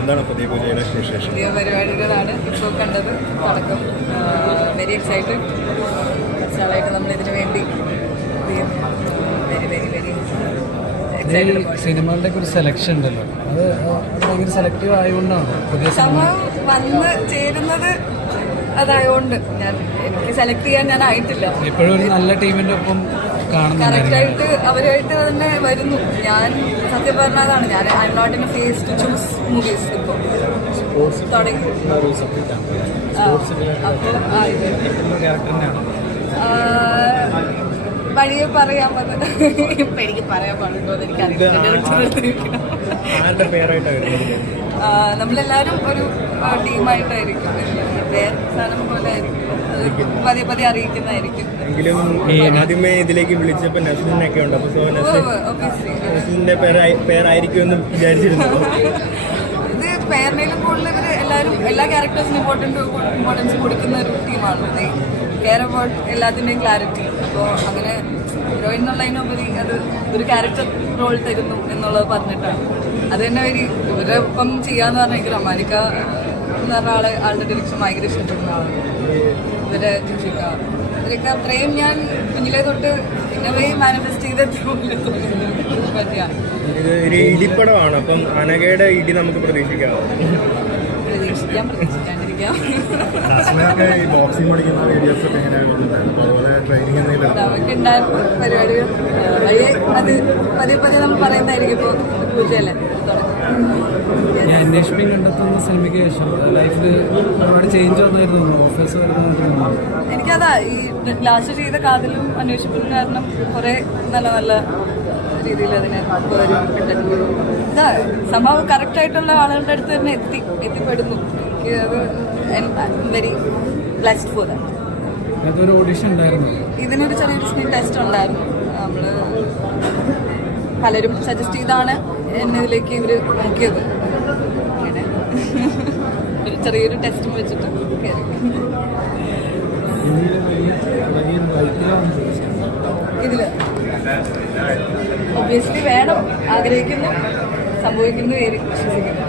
എന്താണ് പുതിയ പൂജയുടെ വിശേഷം? പുതിയ പരിപാടികളാണ് ഇപ്പോൾ കണ്ടത്. തുടക്കം വെരി എക്സൈറ്റഡ്. കുറച്ചാളായിട്ട് നമ്മളിതിനു വേണ്ടി വെരി വെരി വെരി എക്സൈറ്റഡ്. സിനിമകളുടെ ഒരു സെലക്ഷൻ ഉണ്ടല്ലോ, അത് ഭയങ്കര സെലക്റ്റീവ് ആയതുകൊണ്ടാണ് പുതിയ സമയം വന്ന് ചേരുന്നത്. അതായതുകൊണ്ട് എനിക്ക് സെലക്ട് ചെയ്യാൻ ഞാൻ ആയിട്ടില്ല. ഇപ്പോഴും ഒരു നല്ല ടീമിന്റെ ഒപ്പം കറക്റ്റായിട്ട് അവരുമായിട്ട് തന്നെ വരുന്നു. ഞാൻ സത്യം പറഞ്ഞതാണ്, ഞാൻ I am not in a phase to choose movies. ഇപ്പോൾ തുടങ്ങി വഴിയെ പറയാൻ വന്നത്. ഇപ്പൊ എനിക്ക് പറയാൻ പാടുണ്ടോ എന്ന് എനിക്കറിയില്ല. നമ്മളെല്ലാരും ഒരു ടീമായിട്ടായിരിക്കും. സാധനം പോലെ ആയിരിക്കും, പതിയെ പതിയെ അറിയിക്കുന്നതായിരിക്കും. എങ്കിലും ആദ്യമേ ഇതിലേക്ക് വിളിച്ചപ്പോ നസ്ലിനൊക്കെ ഉണ്ട്, അപ്പൊ നസ്ലിന്റെ പേരായിരിക്കും എന്ന് വിചാരിച്ചിരുന്നു. ഇത് പേരിനേലും കൂടുതൽ ഇവര് എല്ലാവരും എല്ലാ ക്യാരക്ടേഴ്സിനും ഇമ്പോർട്ടൻസ് കൊടുക്കുന്ന ഒരു ടീമാണ്. കെയർ അബൌട്ട് എല്ലാത്തിൻ്റെയും ക്ലാരിറ്റി. അപ്പോൾ അങ്ങനെ ഹീറോയിൻ എന്നുള്ളതിനുപരി അത് ഒരു ക്യാരക്ടർ റോൾ തരുന്നു എന്നുള്ളത് പറഞ്ഞിട്ടാണ്. അത് തന്നെ ഇവരെ ഒപ്പം ചെയ്യാന്ന് പറഞ്ഞെങ്കിൽ അമാരിക്ക എന്ന് പറഞ്ഞ ആളുടെ ഡിറക്ഷൻ ഭയങ്കര ഇഷ്ടപ്പെടുന്ന ആളാണ്. ഇവരെ ജിഷിക്ക ഇവരൊക്കെ അത്രയും ഞാൻ കുഞ്ഞിലെ തൊട്ട് ഇന്നവേ മാനിഫെസ്റ്റ് ചെയ്തെത്തിയ പറ്റിയാണ്. ഇത് ഒരു ഇടിപ്പടമാണ്, അപ്പം അനഘയുടെ ഇടി നമുക്ക് പ്രതീക്ഷിക്കാം. പ്രതീക്ഷിക്കാണ്ടിരിക്കാം. നമുക്കുണ്ടായിരുന്നു പരിപാടികൾ വഴിയെ അത് പതിയെ പതിയെ നമ്മൾ പറയുന്നതായിരിക്കും. ഇപ്പോൾ പൂജയല്ലേ ഞാൻ അന്വേഷിപ്പിക്കാൻ കണ്ടെത്തുന്ന സിനിമയ്ക്ക് ശേഷം ലൈഫിൽ ഒരുപാട് ചേഞ്ച് വന്നായിരുന്നു. ഓഫീസ് വരുന്ന എനിക്കതാ ഈ ലാസ്റ്റ് ചെയ്ത കാതിലും അന്വേഷിപ്പിക്കും കാരണം കുറെ നല്ല നല്ല രീതിയിൽ അതിനെ കിട്ടുന്നു. ഇതാ സംഭവം കറക്റ്റ് ആയിട്ടുള്ള ആളുകളുടെ അടുത്ത് തന്നെ എത്തിപ്പെടുന്നു. എനിക്ക് അത് വെരി ബ്ലെസ്ഡ് ഫോർ ദാറ്റ്. അതൊരു ഓഡിഷൻ ഉണ്ടായിരുന്നു. ഇതിനൊരു ചെറിയൊരു സ്ക്രീൻ ടെസ്റ്റ് ഉണ്ടായിരുന്നു. നമ്മള് പലരും സജസ്റ്റ് ചെയ്താണ് എന്നെ ഇതിലേക്ക് ഇവര് നോക്കിയത്. അങ്ങനെ ഒരു ചെറിയൊരു ടെസ്റ്റും വെച്ചിട്ട് ഇതില് ഒബ്വിയസ്ലി വേണം, ആഗ്രഹിക്കുന്നു, സംഭവിക്കുന്നു, വിശ്വസിക്കുന്നു.